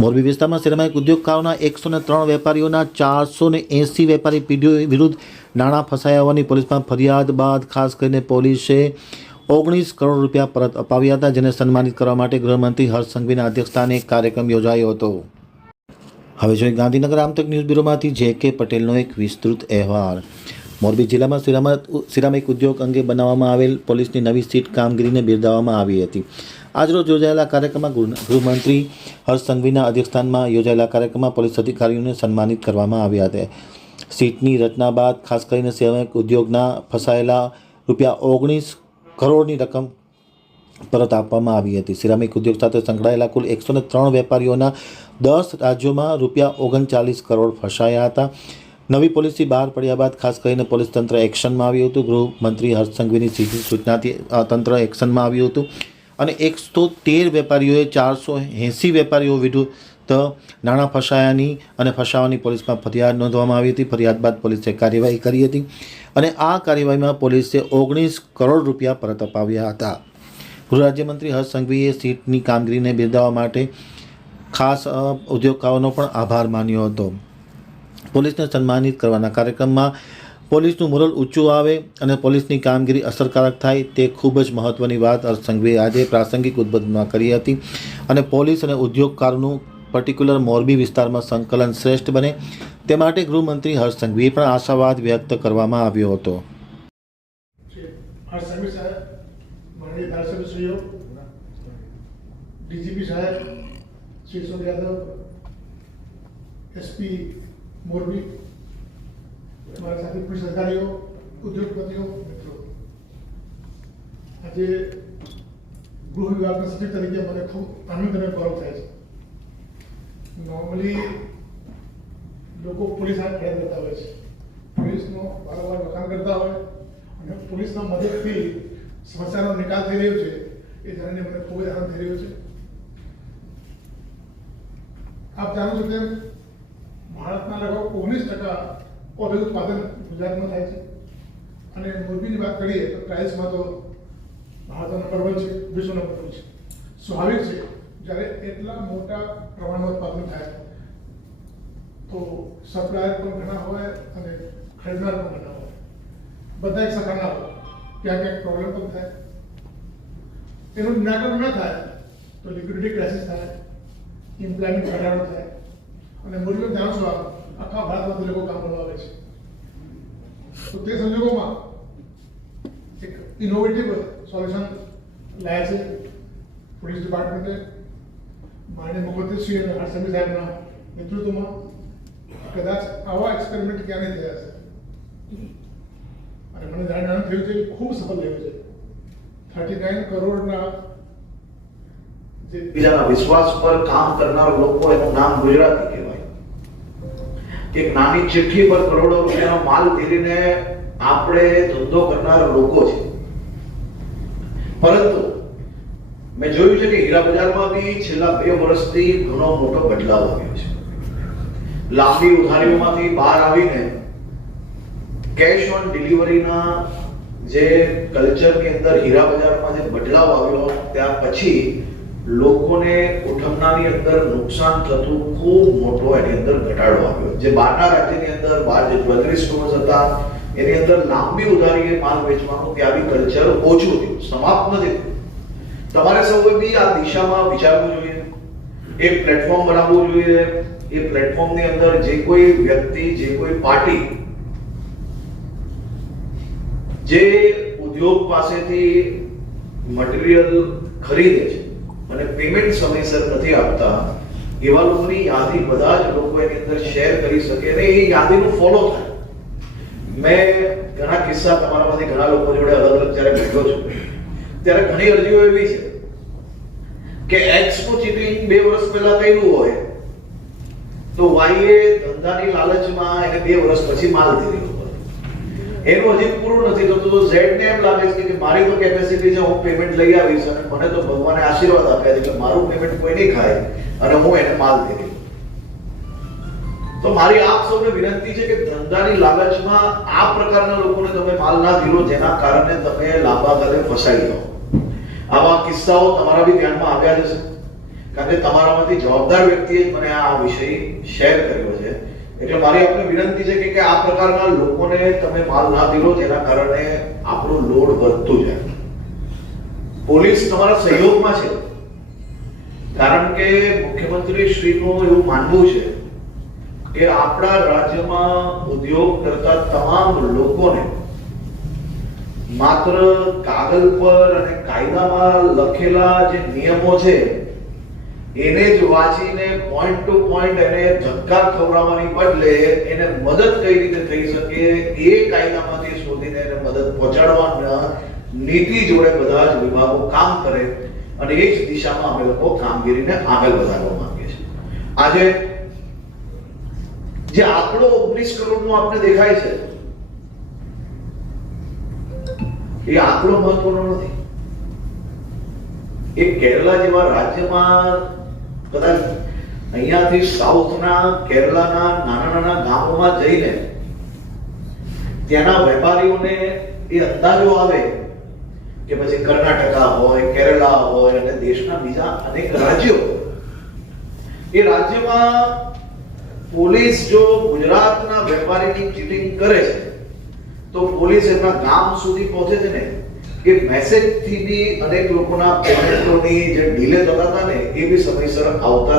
મોરબી વિસ્તારમાં સિરામિક ઉદ્યોગકારોના 103 વેપારીઓના 480 વેપારી પીડીઓ વિરુદ્ધ નાણાં ફસાયા હોવાની પોલીસમાં ફરિયાદ બાદ ખાસ કરીને પોલીસે 19 કરોડ રૂપિયા પરત અપાવ્યા હતા, જેને સન્માનિત કરવા માટે ગૃહમંત્રી હર્ષ સંઘવીના અધ્યક્ષસ્થાને એક કાર્યક્રમ યોજાયો હતો. હવે જોઈએ ગાંધીનગર આમતક ન્યૂઝ બ્યુરોમાંથી જે.કે. પટેલનો એક વિસ્તૃત અહેવાલ. મોરબી જિલ્લામાં સિરામિક ઉદ્યોગ અંગે બનાવવામાં આવેલ પોલીસની નવી સીટ કામગીરીને બિરદાવવામાં આવી હતી. આજરોજ યોજાયેલા કાર્યક્રમમાં ગૃહમંત્રી હર્ષ સંઘવીના અધ્યક્ષસ્થાનમાં યોજાયેલા કાર્યક્રમમાં પોલીસ અધિકારીઓને સન્માનિત કરવામાં આવ્યા હતા. સીટની રચના બાદ ખાસ કરીને સિરામિક ઉદ્યોગના ફસાયેલા ₹19 કરોડની રકમ પરત આપવામાં આવી હતી. સિરામિક ઉદ્યોગ સાથે સંકળાયેલા કુલ 103 વેપારીઓના 10 રાજ્યોમાં ₹39 કરોડ ફસાયા હતા. નવી પોલિસી બહાર પડ્યા બાદ ખાસ કરીને પોલીસ તંત્ર એક્શનમાં આવ્યું હતું. ગૃહમંત્રી હર્ષ સંઘવીની સીધી સૂચનાથી તંત્ર એક્શનમાં આવ્યું હતું અને 113 વેપારીઓએ 480 વેપારીઓ વિરુદ્ધ નાણાં ફસાવાની પોલીસમાં ફરિયાદ નોંધવામાં આવી હતી. ફરિયાદ બાદ પોલીસે કાર્યવાહી કરી હતી અને આ કાર્યવાહીમાં પોલીસે 19 કરોડ રૂપિયા પરત અપાવ્યા હતા. ગૃહ રાજ્યમંત્રી હર્ષ સંઘવીએ સીટની કામગીરીને બિરદાવવા માટે ખાસ ઉદ્યોગકારોનો પણ આભાર માન્યો હતો. પોલીસને સન્માનિત કરવાના કાર્યક્રમમાં પોલીસનું મોરલ ઊંચું આવે અને પોલીસની કામગીરી અસરકારક થાય તે ખૂબ જ મહત્ત્વની વાત હર્ષ સંઘવીએ આજે પ્રાસંગિક ઉદ્બોધનમાં કરી હતી અને પોલીસ અને ઉદ્યોગકારોનું પર્ટિક્યુલર મોરબી વિસ્તારમાં સંકલન શ્રેષ્ઠ બને તે માટે ગૃહમંત્રી હર્ષ સંઘવીએ પણ આશાવાદ વ્યક્ત કરવામાં આવ્યો હતો. हर्ष संघवी साहब, माननीय धारासभ्यश्रीओ, डीजीपी साहब श्री अशोक यादव, एसपी मोरबी, हमारे साथी पुलिस अधिकारीओ, उद्योगपतिओ, मित्रों, आज गृह विभागના સચિવ તરીકે મને ખૂબ આનંદ અને ગૌરવ થાય છે. નોર્મલી લોકો પોલીસ હાથ ખડા કરતા હોય છે, પોલીસનો વારંવાર વખાણ કરતા હોય અને પોલીસના મદદથી સમસ્યાનો નિકાલ થઈ રહ્યો છે એ જાણીને મને ખૂબ જ આનંદ થઈ રહ્યો છે. આપ જાણો છો તેમ ભારતના લગભગ 19% ઔદ્યોગિક ઉત્પાદન ગુજરાતમાં થાય છે અને મોરબીની વાત કરીએ તો ટાઇલ્સમાં તો ભારતનો નંબર 1 છે, વિશ્વ નંબર 1 છે. સ્વાભાવિક છે, જ્યારે એટલા મોટા પ્રમાણમાં ઉત્પાદન થાય તો સપ્લાયર પણ ઘણા હોય અને ખરીદનાર પણ ઘણા હોય. બધા એક સરખા ના હોય, ક્યાંક ક્યાંક પ્રોબ્લેમ પણ થાય. એનું નિરાકરણ ન થાય તો લિક્વિડિટી ક્રાઇસિસ થાય, એમ્પ્લોયમેન્ટ ઘટાડો થાય અને મોરબીમાં જાણો છો આખા ભારતમાંથી લોકો કામ કરવા આવે છે. તો તે સંજોગોમાં એક ઇનોવેટિવ સોલ્યુશન લાયા છે પોલીસ ડિપાર્ટમેન્ટે માનનીય મુખ્યમંત્રીશ્રી અને હર્ષ સંઘવી સાહેબના નેતૃત્વમાં. કદાચ આવા એક્સપેરિમેન્ટ ક્યારે થયા છે અને મને જાણીને આનંદ થયું છે કે ખૂબ સફળ રહ્યું છે. 39 કરોડના જે બીજાના વિશ્વાસ પર કામ કરનાર લોકો, એનું નામ ગુજરાતી કહેવાય. એક નાની ચિઠ્ઠી પર કરોડો રૂપિયાનો માલ ધીરીને આપણે ધંધો કરનાર લોકો છે. પરંતુ મેં જોયું છે કે હીરા બજારમાં બી છેલ્લા 2 વર્ષથી ઘણો મોટો બદલાવ આવ્યો છે. લાંબી ઉધારીઓમાંથી બહાર આવીને કેશ ઓન ડિલિવરીના જે કલ્ચરની અંદર હીરા બજારમાં જે બદલાવ આવ્યો ત્યાં પછી લોકોને ઉઠમણાની અંદર નુકસાન થતું ખૂબ મોટો એની અંદર ઘટાડો આવ્યો. જે બહારના રાજ્યની અંદર બહાર જે જ્વેલરી સ્ટોર્સ હતા એની અંદર લાંબી ઉધારીએ માલ વેચવાનું ત્યાં બી કલ્ચર ઓછું થયું, સમાપ્ત નથી થયું. તમારે સૌએ બી આ દિશામાં વિચારવું જોઈએ, એક પ્લેટફોર્મ બનાવવું જોઈએ. એ પ્લેટફોર્મની અંદર જે કોઈ વ્યક્તિ, જે કોઈ પાર્ટી જે ઉદ્યોગ પાસેથી મટીરીયલ ખરીદે છે અને પેમેન્ટ સમયસર નથી આપતા, એવા લોકોની યાદી બધા જ લોકો એની અંદર શેર કરી શકે અને એ યાદીનું ફોલો થાય. મેં ઘણા કિસ્સા તમારામાંથી ઘણા લોકો જોડે અલગ અલગ જ્યારે બેઠો છું ત્યારે ઘણી અરજીઓ એવી છે કે એક્સ નું ચીટિંગ 2 વર્ષ પહેલા કર્યું હોય તો વાય એ ધંધાની લાલચમાં એને 2 વર્ષ પછી માલ ધીરી હોય. એનું હજી પૂરું નથી થતું તો ઝેડ ને એમ લાગે છે કે મારી તો કેપેસિટી છે, હું પેમેન્ટ લઈ આવીશ અને મને તો ભગવાને આશીર્વાદ આપ્યા છે કે મારું પેમેન્ટ કોઈ નહીં ખાય અને હું એને માલ ધીરી. તો મારી આપ સૌને વિનંતી છે કે ધંધાની લાલચમાં આ પ્રકારના લોકોને તમે માલ ના ધીરો, જેના કારણે તમે લાંબા ગાળે ફસાઈ જાઓ. આવા કિસ્સાઓ તમારા બી ધ્યાનમાં આવ્યા જશે. કારણ કે તમારામાંથી જવાબદાર વ્યક્તિએ જ મને આ વિષય શેર કર્યો છે. એટલે મારી આપને વિનંતી છે કે આ પ્રકારના લોકોને તમે માલ ના દીલો, જેના કારણે આપણો લોડ વધતું જાય. પોલીસ તમારા સહયોગમાં છે, કારણ કે મુખ્યમંત્રી શ્રીનું એવું માનવું છે કે આપણા રાજ્યમાં ઉદ્યોગ કરતા તમામ લોકોને માત્ર કાગળ પર અને કાયદામાં લખેલા જે નિયમો છે એને જ વાંચીને પોઈન્ટ ટુ પોઈન્ટ એને ધક્કા ખવડાવવાની બદલે એને મદદ કઈ રીતે થઈ શકે એ કાયદામાંથી શોધીને એને મદદ પહોંચાડવાના નીતિ જોડે બધા જ વિભાગો કામ કરે અને એ જ દિશામાં અમે લોકો કામગીરીને આગળ વધારવા માંગીએ છીએ. આજે જે આંકડો 19 કરોડનો આપણે દેખાય છે એ આંકડો મહત્વનો નથી. એ કેરલા જેવા રાજ્યમાં કદાચ અહીંયાથી સાઉથના કેરલાના નાના નાના ગામોમાં જઈને ત્યાંના વેપારીઓને એ અંદાજો આવે કે પછી કર્ણાટકા હોય, કેરલા હોય અને દેશના બીજા અનેક રાજ્યો, એ રાજ્યમાં પોલીસ જો ગુજરાતના વેપારીની ચીટિંગ કરે છે તો પોલીસ એમના ગામ સુધી પહોંચે છે ને કે મેસેજ થી બી અનેક લોકોના પેમેન્ટોની જે ડીલે થતા હતા ને એ બી સમયસર આવતા